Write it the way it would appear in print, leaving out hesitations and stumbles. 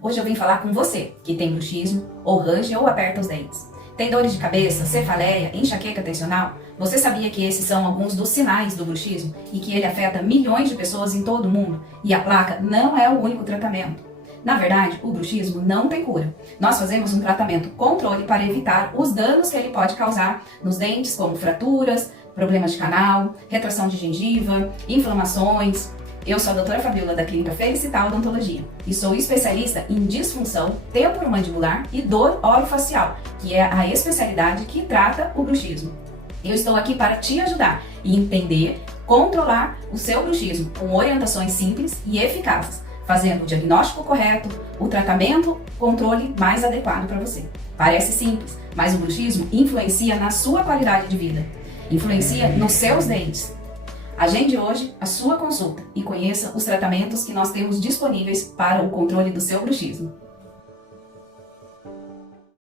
Hoje eu vim falar com você que tem bruxismo, ou range ou aperta os dentes. Tem dores de cabeça, cefaleia, enxaqueca tensional? Você sabia que esses são alguns dos sinais do bruxismo e que ele afeta milhões de pessoas em todo o mundo? E a placa não é o único tratamento. Na verdade, o bruxismo não tem cura. Nós fazemos um tratamento controle para evitar os danos que ele pode causar nos dentes, como fraturas, problemas de canal, retração de gengiva, inflamações. Eu sou a doutora Fabiola da Clínica Felicital Odontologia e sou especialista em disfunção temporomandibular e dor orofacial, que é a especialidade que trata o bruxismo. Eu estou aqui para te ajudar e entender, controlar o seu bruxismo com orientações simples e eficazes, fazendo o diagnóstico correto, o tratamento, controle mais adequado para você. Parece simples, mas o bruxismo influencia na sua qualidade de vida, influencia nos seus dentes. Agende hoje a sua consulta e conheça os tratamentos que nós temos disponíveis para o controle do seu bruxismo.